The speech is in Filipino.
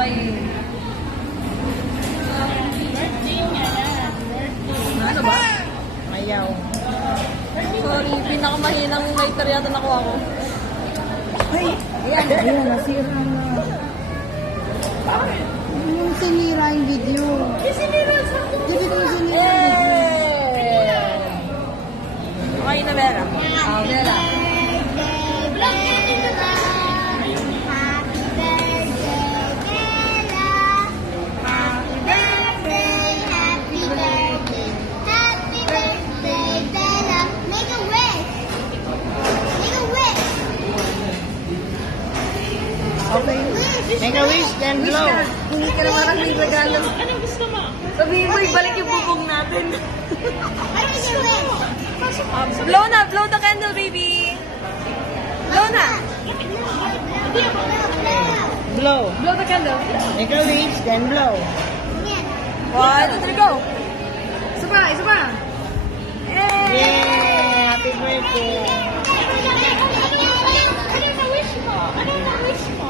tayo. Ano ba? Mayaw. Sorry, pinakamahinang lighter yata nakuha ko. Ay! Ayan. Ayan, nasira na. Yung sinira yung video. Sinira sa Hindi ko sinira yung video. Okay na, Vera. Vera. Okay. Make a wish, then blow. Hindi ka naman ang may regalo. Anong gusto mo? Sabihin mo, ibalik yung bubong natin. Blow na! Blow the candle, baby! Blow na! Blow. Blow the candle. Make a wish, then blow. 1, 2, 3, go! Isa pa! Isa pa! Yay! Happy birthday! Ano na wish mo? Ano na wish mo?